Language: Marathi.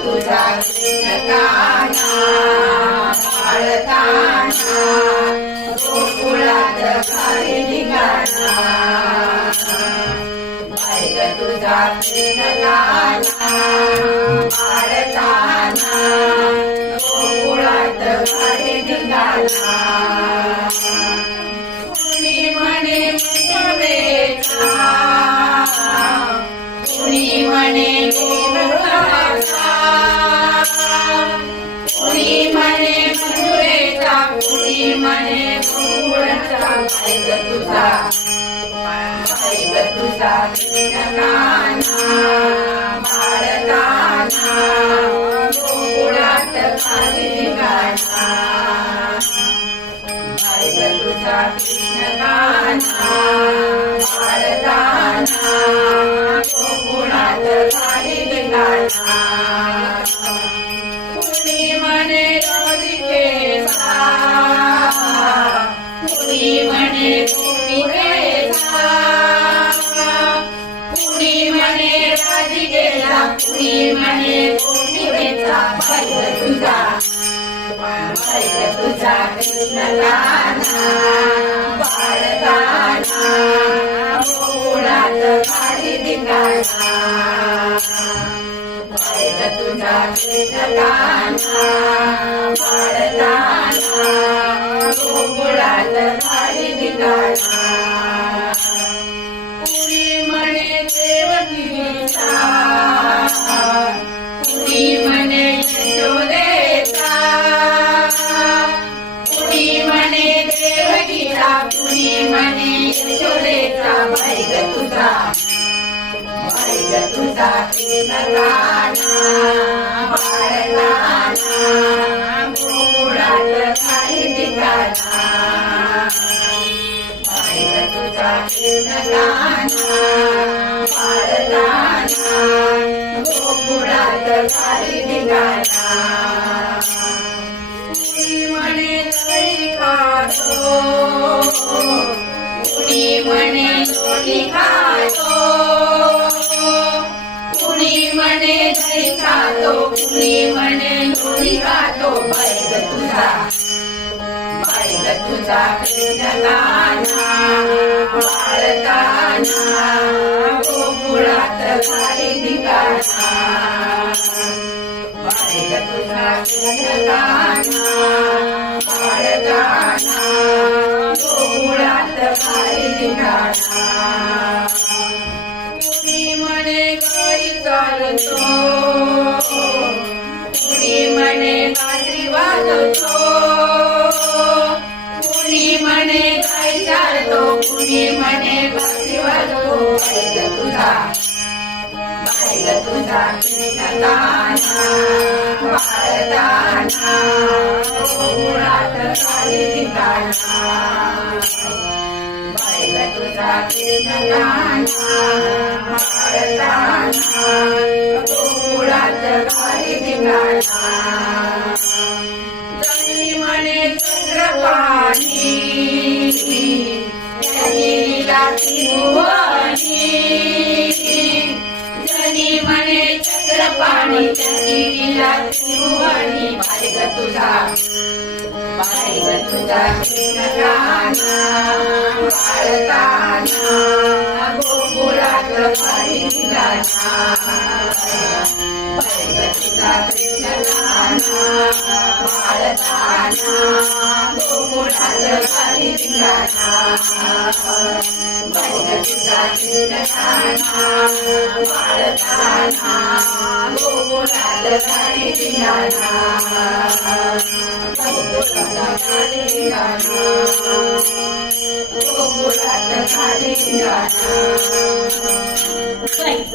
तुझा काना पाळताना गोकुळात खाली निघाला बाई ग तुझा काना पाळताना गोकुळात खाली निघाला कुणी म्हणे मुंबईचा कुणी म्हणे कुणी म्हणे मधुरेचा कुणी म्हणे गोकुळाचा बाई ग तुझा कृष्णकाना पाळताना गोकुळात खाली निघाला बाई ग तुझा कृष्णकाना पाळताना गोकुळात खाली निघाला कुणी म्हणे राधिकेचा कुणी म्हणे गोपिकेचा कुणी म्हणे राधिकेचा कुणी म्हणे गोपिकेचा बाई ग तुझा कृष्णकाना पाळताना गोकुळात खाली निघाला बाई ग तुझा कृष्णकाना पाळताना गोकुळात खाली निघाला कुणी म्हणे देवकीचा कुणी म्हणे यशोदेचा कुणी म्हणे देवकीचा कुणी म्हणे यशोदेचा बाई ग तुझा कृष्णकाना पाळताना गोकुळात खाली निघाला बाई ग तुझा कृष्णकाना पाळताना गोकुळात खाली निघाला कुणी म्हणे दही खातो कुणी म्हणे लोणी खातो कुणी म्हणे दही खातो कुणी म्हणे लोणी खातो बाई ग तुझा कृष्णकाना पाळताना गोकुळात खाली निघाला बाई ग तुझा कृष्णकाना पाळताना गोकुळात खाली निघाला कुणी म्हणे गाई चालतो कुणी म्हणे बाजरी वाजवतो कुणी म्हणे गाई चालतो कुणी म्हणे बाजरी वाजवतो बाई ग तुझा कृष्णकाना पाळताना गोकुळात खाली निघाला बाई ग तुझा कृष्णकाना पाळताना गोकुळात खाली निघाला जनी म्हणे चंद्रपाणी त्याची लीला त्रिभुवनी जनी म्हणे चंद्रपाणी त्याची लीला त्रिभुवनी बाई ग तुझा बाई ग तुझा कृष्ण गाणा बाळताना गोकुळात घरी निघाला बाई ग तुझा कृष्ण गाणा बाळताना गोकुळात घरी निघाला बाई ग तुझा कृष्ण गाणा बाळताना गोकुळात घरी निघाला गोकुळात घरी निघाला गोकुळात घरी निघाला